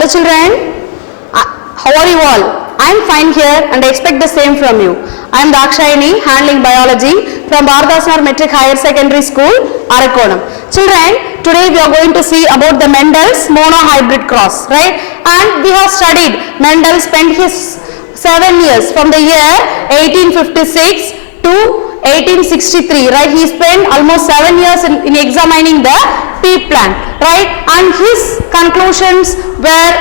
Hello children, how are you all? I am fine here and I expect the same from you. I am Dakshayani, handling biology from Bharathasanar Metric Higher Secondary School, Arakonam. Children, today we are going to see about the Mendel's monohybrid cross, right? And we have studied Mendel spent his 7 years from the year 1856 to 1863, right? He spent almost 7 years in examining the pea plant, right? And his conclusions were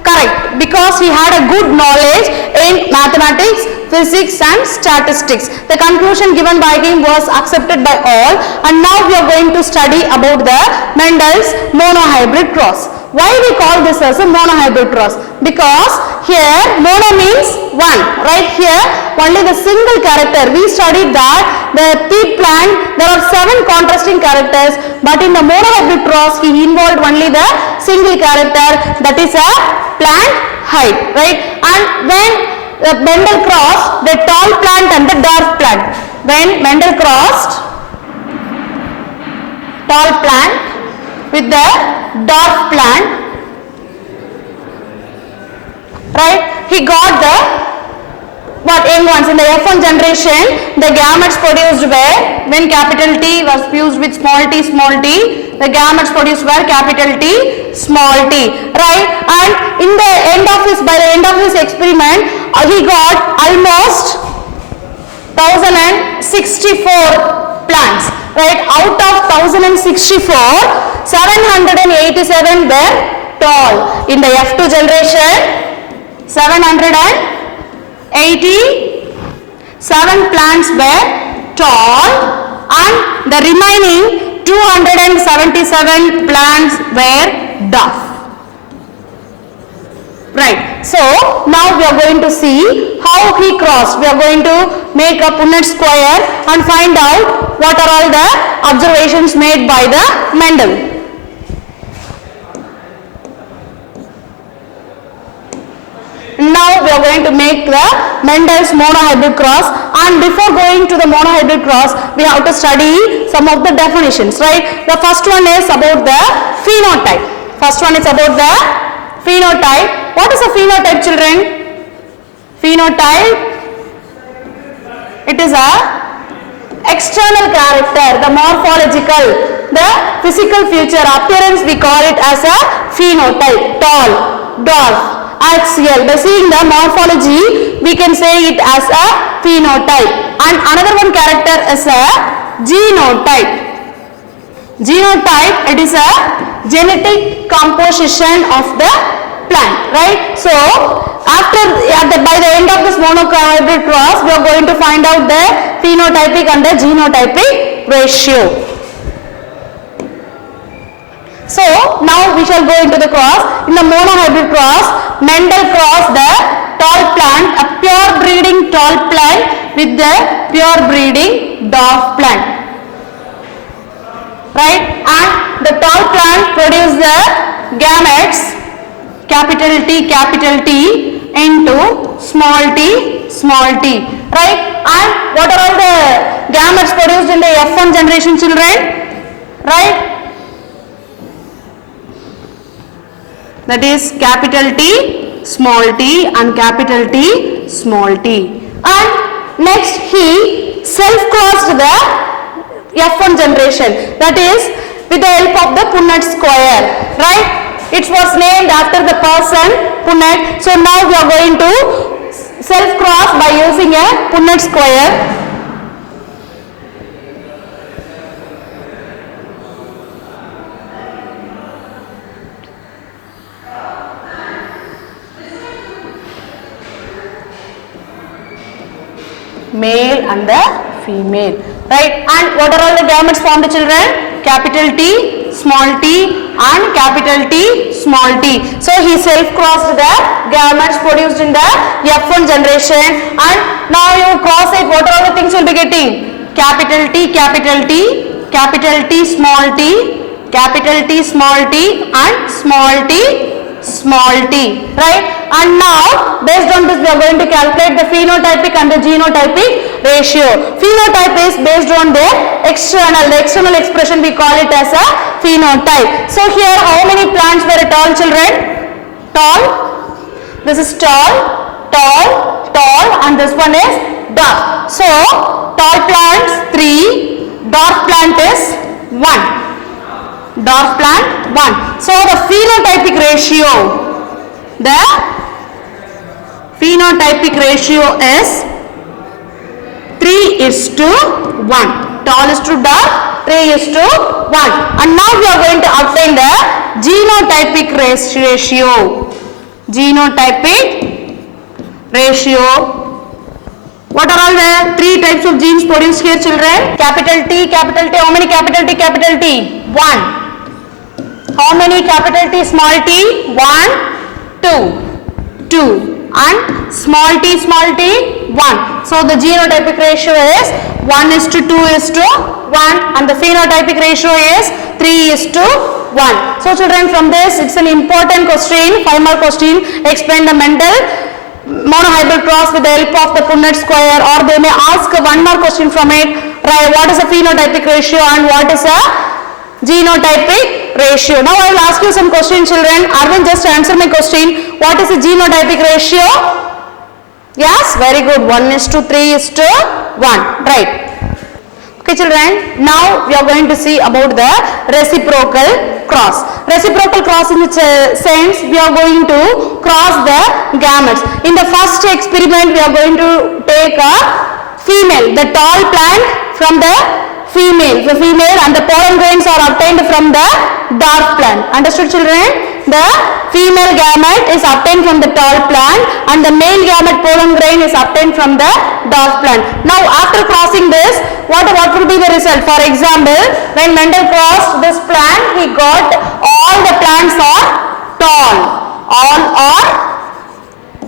correct because he had a good knowledge in mathematics, physics and statistics. The conclusion given by him was accepted by all, and now we are going to study about the Mendel's monohybrid cross. Why we call this as a monohybrid cross? Because here mono means one, right? Here only the single character. We studied that the pea plant there are 7 contrasting characters, but in the monohybrid cross he involved only the single character, that is a plant height, right? And when Mendel crossed the tall plant and the dwarf plant, when Mendel crossed tall plant with the dwarf plant, right, he got the young ones. In the F1 generation, the gametes produced were, when capital T was fused with small t, the gametes produced were capital T, small t, right? And in the end of his, by the end of his experiment, he got almost 1064 plants, right? Out of 1064, 787 were tall. In the F2 generation, 787 plants were tall and the remaining 277 plants were dwarf. Right. So now we are going to see how he crossed. We are going to make a Punnett square and find out what are all the observations made by the Mendel. Now we are going to make the Mendel's monohybrid cross, and before going to the monohybrid cross we have to study some of the definitions, right? The first one is about the phenotype. What is a phenotype, children? Phenotype, it is a external character, the morphological, the physical feature, appearance, we call it as a phenotype. Tall, dwarf, axial. By seeing the morphology, we can say it as a phenotype. And another one character is a genotype. Genotype, it is a genetic composition of the plant, right? So by the end of this monohybrid cross, we are going to find out the phenotypic and the genotypic ratio. So now we shall go into the cross. In the monohybrid cross, Mendel crossed the tall plant, a pure breeding tall plant with the pure breeding dwarf plant, right? And the tall plant produced the gametes capital T into small t, right? And what are all the gametes produced in the F1 generation, children? Right? That is capital T, small t and capital T, small t. And next he self-crossed the F1 generation, that is with the help of the Punnett square, right? It was named after the person Punnett. So now we are going to self-cross by using a Punnett square. Male and the female, right? And what are all the gametes formed, children? Capital T, small t and capital T, small t. So he self-crossed the gametes produced in the F1 generation, and now you cross it, what are all the things you will be getting? Capital T, capital T, capital T, small t, capital T, small t and small t, small t, right? And now based on this we are going to calculate the phenotypic and the genotypic ratio. Phenotype is based on the external expression, we call it as a phenotype. So here how many plants were tall, children? tall, this is tall, tall, tall, and this one is dark. So tall plants 3, dwarf plant is 1. Dwarf plant 1. So the phenotypic ratio is 3:1. Tall is to dark, 3:1. And now we are going to obtain the genotypic ratio. Genotypic ratio. What are all the 3 types of genes produced here, children? Capital T, capital T. How many capital T, capital T? 1. How many capital T, small t? 1, 2. 2. And small t, 1. So the genotypic ratio is 1:2:1, and the phenotypic ratio is 3:1. So children, from this it's an important question, 5 mark question. Explain the Mendel monohybrid cross with the help of the Punnett square, or they may ask a 1 mark question from it. Right, what is a phenotypic ratio and what is a genotypic ratio? Now I will ask you some questions, children. Arvind, just answer my question. What is a genotypic ratio? Yes, very good. 1:3:1. Right. Okay, children. Now we are going to see about the reciprocal cross. Reciprocal cross in its sense, we are going to cross the gametes. In the first experiment, we are going to take a female, the tall plant from the female, and the pollen grains are obtained from the dwarf plant. Understood, children? The female gamete is obtained from the tall plant and the male gamete pollen grain is obtained from the dwarf plant. Now after crossing this, what will be the result? For example, when Mendel crossed this plant, he got all the plants are tall. All are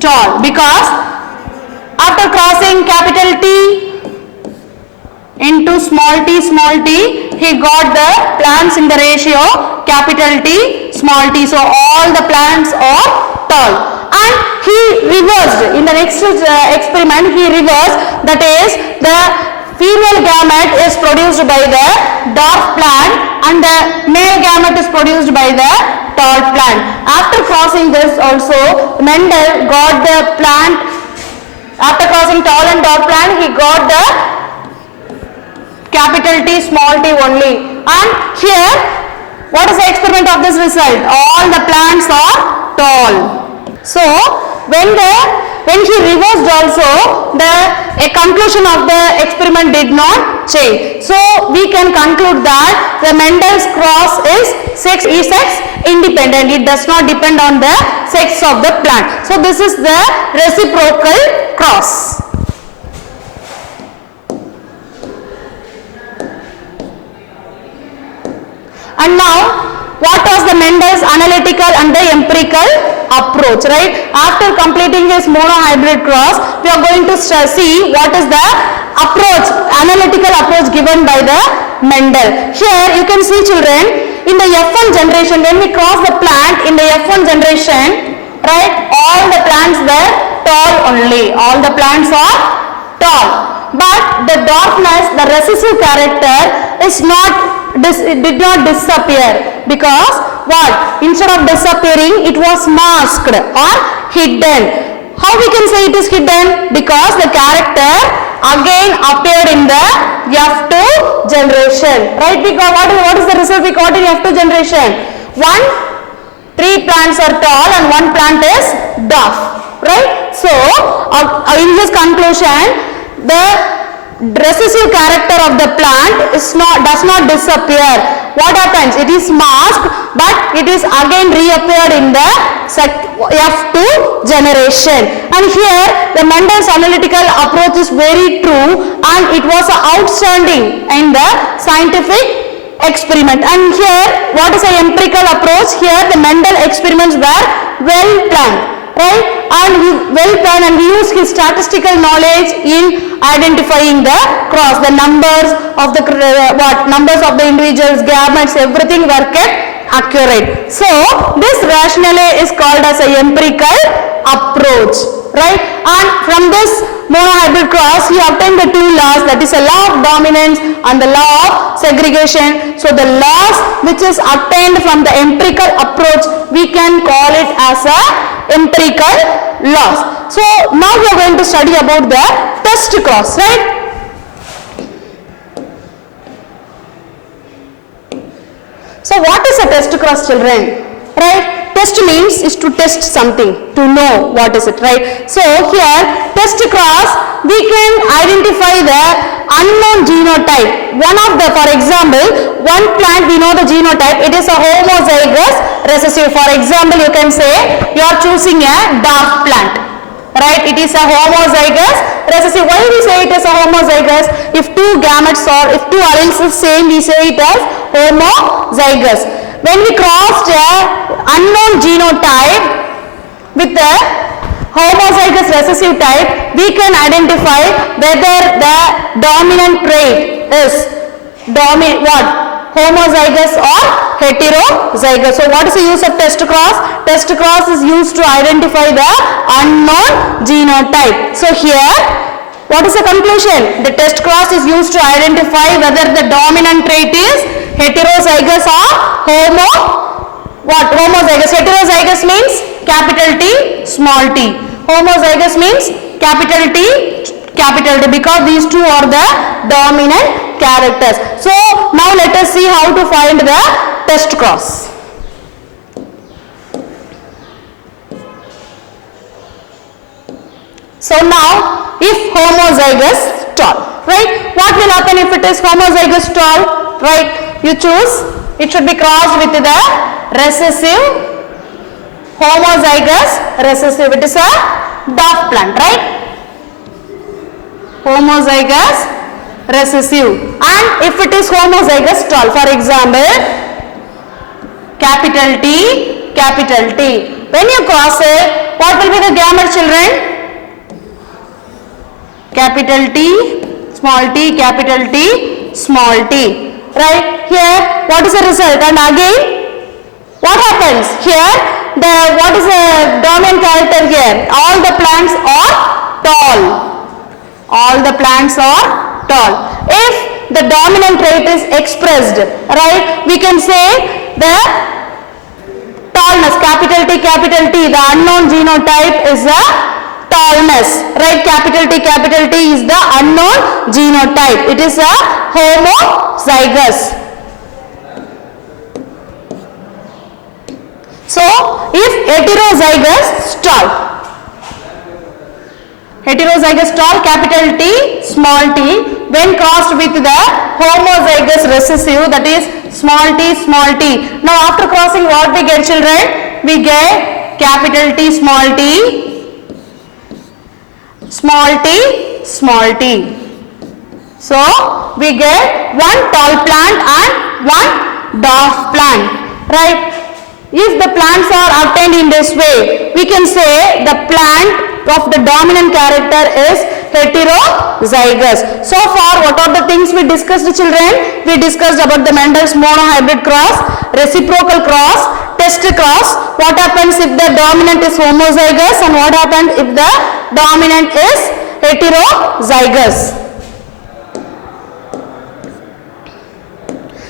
tall because after crossing capital T into small t, he got the plants in the ratio capital T, small t. So all the plants are tall. And he reversed, in the next experiment he reversed, that is the female gamete is produced by the dwarf plant and the male gamete is produced by the tall plant. After crossing this also, Mendel got the plant, after crossing tall and dwarf plant, he got the capital T, small t only. And here, what is the experiment of this result? All the plants are tall. So when he reversed also, a conclusion of the experiment did not change. So we can conclude that the Mendel's cross is sex independent. It does not depend on the sex of the plant. So this is the reciprocal cross. And now, what was the Mendel's analytical and the empirical approach, right? After completing his monohybrid cross, we are going to see what is the approach, analytical approach given by the Mendel. Here you can see, children, in the F1 generation, when we cross the plant in the F1 generation, right, all the plants were tall only. All the plants are tall. But the dwarfness, the recessive character is not, it did not disappear, because what? Instead of disappearing, it was masked or hidden. How we can say it is hidden? Because the character again appeared in the F2 generation, right? Because what is the result we got in F2 generation? 3 plants are tall and 1 plant is dwarf, right? So in his conclusion, the recessive character of the plant does not disappear. What happens? It is masked, but it is again reappeared in the F2 generation. And here the Mendel's analytical approach is very true, and it was outstanding in the scientific experiment. And here, what is an empirical approach? Here the Mendel experiments were well planned, right? And we use his statistical knowledge in identifying the cross. The numbers of the numbers of the individuals, gametes, everything were kept accurate. So this rationale is called as a empirical approach, right? And from this monohybrid cross, he obtained the two laws, that is a law of dominance and the law of segregation. So the laws which is obtained from the empirical approach, we can call it as a empirical laws. So now we are going to study about the test cross, right? So what is a test cross, children? Right? Test means is to test something, to know what is it, right? So here test cross, we can identify the unknown genotype. One of the, for example, one plant we know the genotype, it is a homozygous recessive. For example, you can say you are choosing a dwarf plant, right? It is a homozygous recessive. Why we say it is a homozygous? If two gametes or if two alleles is same, we say it as homozygous. When we crossed a unknown genotype with the homozygous recessive type, we can identify whether the dominant trait is homozygous or heterozygous. So what is the use of test cross? Test cross is used to identify the unknown genotype. So here, what is the conclusion? The test cross is used to identify whether the dominant trait is heterozygous or homozygous. Heterozygous means capital T, small t. Homozygous means capital T, capital T, because these two are the dominant characters. So now let us see how to find the test cross. So now if homozygous tall, right? What will happen if it is homozygous tall, right? You choose, it should be crossed with the recessive, homozygous recessive. It is a dwarf plant, right? Homozygous recessive. And if it is homozygous tall, for example, capital T, capital T. When you cross it, what will be the gamete, children? Capital T, small t, capital T, small t. Right? Here, what is the result? And again, what happens? Here, what is the dominant character here? All the plants are tall. All the plants are tall. If the dominant trait is expressed, right, we can say the tallness, capital T, the unknown genotype is the tallness, right? Capital T is the unknown genotype. It is a homozygous. So if heterozygous tall, capital T, small t, when crossed with the homozygous recessive, that is small t. Now after crossing, what we get, children? We get capital T, small t, small t. So we get one tall plant and one dwarf plant, right? If the plants are obtained in this way, we can say the plant of the dominant character is heterozygous. So far, what are the things we discussed, children? We discussed about the Mendel's monohybrid cross, reciprocal cross, test cross. What happens if the dominant is homozygous and what happens if the dominant is heterozygous.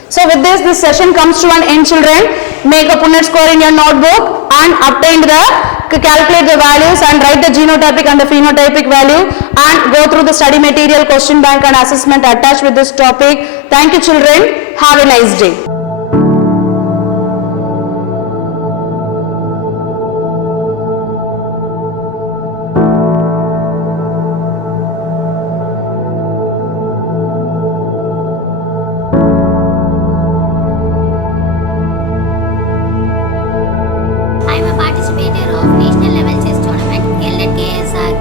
So with this session comes to an end, children. Make a Punnett score in your notebook and calculate the values and write the genotypic and the phenotypic value and go through the study material, question bank and assessment attached with this topic. Thank you, children. Have a nice day. Participator of national level chess tournament held at KSR